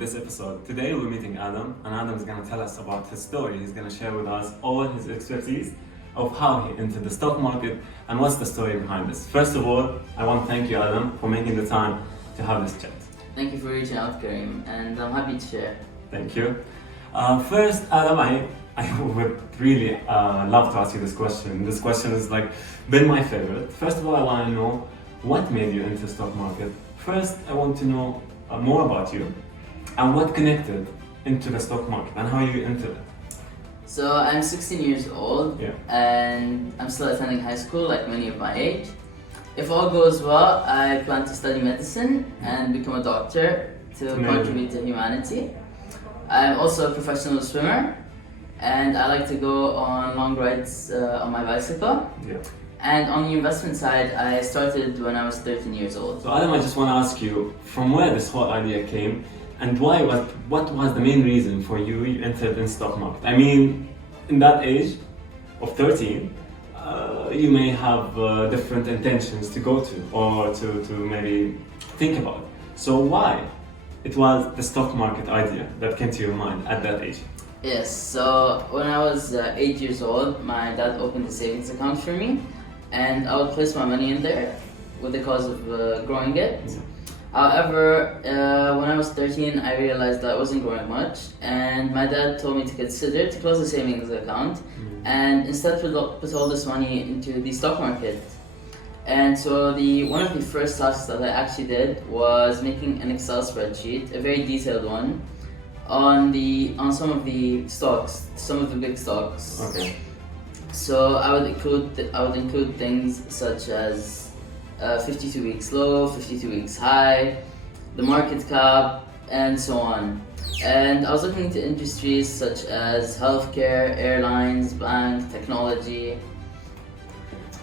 this episode. Today we're meeting Adam, and Adam's gonna tell us about his story. He's gonna share with us all his expertise of how he entered the stock market and what's the story behind this. First of all, I want to thank you, Adam, for making the time to have this chat. Thank you for reaching out, Karim, and I'm happy to share. Thank you. First, Adam, I would really love to ask you this question. This question has been my favorite. First of all, I want to know what made you into the stock market. First, I want to know more about you and what connected into the stock market and how you entered it. So I'm 16 years old, and I'm still attending high school like many of my age. If all goes well, I plan to study medicine and become a doctor to contribute to humanity. I'm also a professional swimmer, and I like to go on long rides on my bicycle. And on the investment side, I started when I was 13 years old. So Adam, I just want to ask you from where this whole idea came and why, what was the main reason for you entered in stock market? I mean, in that age of 13, you may have different intentions to go to or to maybe think about. So why it was the stock market idea that came to your mind at that age? Yes, so when I was 8 years old, my dad opened a savings account for me, and I would place my money in there with the cause of growing it. However, when I was 13, I realized that I wasn't growing much, and my dad told me to consider to close the savings account and instead put all this money into the stock market. And so one of the first tasks that I actually did was making an Excel spreadsheet, a very detailed one, on some of the stocks, some of the big stocks. Okay. So I would include things such as 52 weeks low, 52 weeks high, the market cap, and so on. And I was looking into industries such as healthcare, airlines, bank, technology,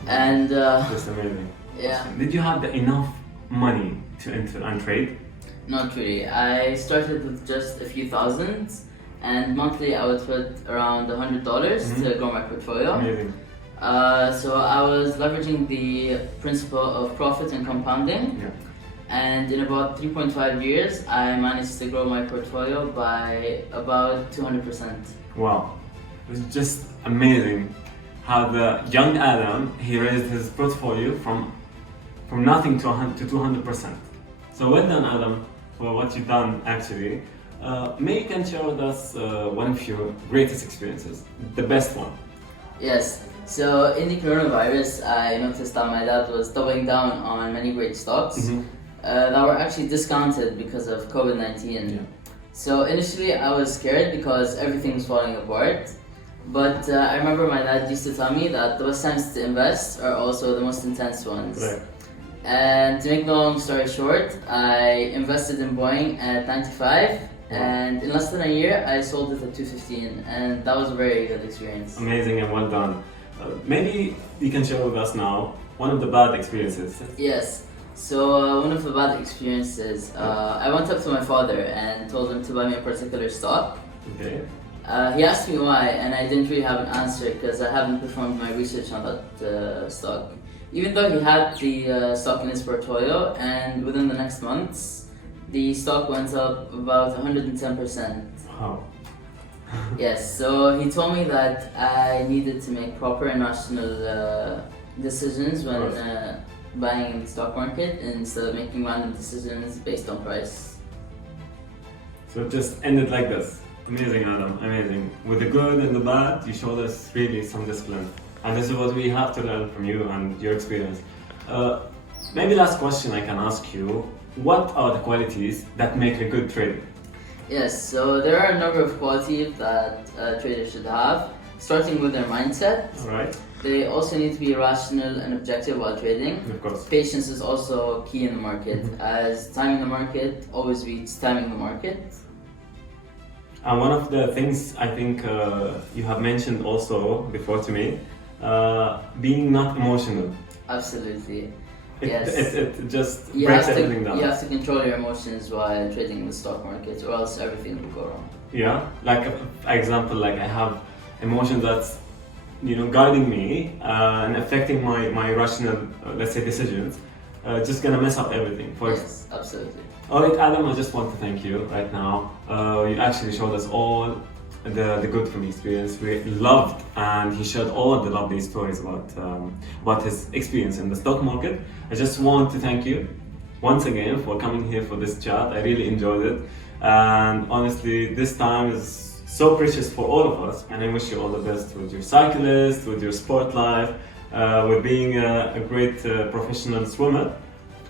and That's amazing. Yeah. Did you have enough money to enter and trade? Not really. I started with just a few thousands, and monthly I would put around $100 to grow my portfolio. Amazing. So I was leveraging the principle of profit and compounding. And in about 3.5 years, I managed to grow my portfolio by about 200%. Wow, it was just amazing how the young Adam, he raised his portfolio from nothing to 200%. So well done, Adam, for what you've done actually. Maybe you can share with us one of your greatest experiences, the best one. Yes, so in the coronavirus, I noticed that my dad was doubling down on many great stocks that were actually discounted because of COVID-19. So initially I was scared because everything was falling apart. But I remember my dad used to tell me that the best times to invest are also the most intense ones. Right. And to make the long story short, I invested in Boeing at 95, and in less than a year I sold it at 215, and that was a very good experience. Amazing and well done. Maybe you can share with us now one of the bad experiences. Yes. So one of the bad experiences, I went up to my father and told him to buy me a particular stock. Okay. He asked me why, and I didn't really have an answer because I haven't performed my research on that stock. Even though he had the stock in his portfolio, and within the next months, the stock went up about 110%. Wow. Yes, so he told me that I needed to make proper and rational decisions when buying in the stock market instead of making random decisions based on price. So it just ended like this. Amazing, Adam, amazing. With the good and the bad, you showed us really some discipline. And this is what we have to learn from you and your experience. Maybe last question I can ask you, what are the qualities that make a good trader? Yes, so there are a number of qualities that traders should have, starting with their mindset. All right. They also need to be rational and objective while trading. Of course. Patience is also key in the market, as timing the market always beats timing the market. And one of the things I think you have mentioned also before to me, being not emotional. Absolutely. It just breaks everything down. You have to control your emotions while trading in the stock market, or else everything will go wrong. Yeah, like an example, I have emotions that's guiding me and affecting my rational, let's say, decisions. just gonna mess up everything. Yes, absolutely. Alright, Adam, I just want to thank you right now. You actually showed us all the good from the experience. We loved, and he shared all of the lovely stories about his experience in the stock market. I just want to thank you once again for coming here for this chat. I really enjoyed it, and honestly, this time is so precious for all of us. And I wish you all the best with your cyclist, with your sport life, with being a great professional swimmer,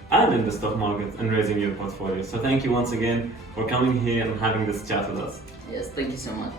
and in the stock market and raising your portfolio. So thank you once again for coming here and having this chat with us. Yes, thank you so much.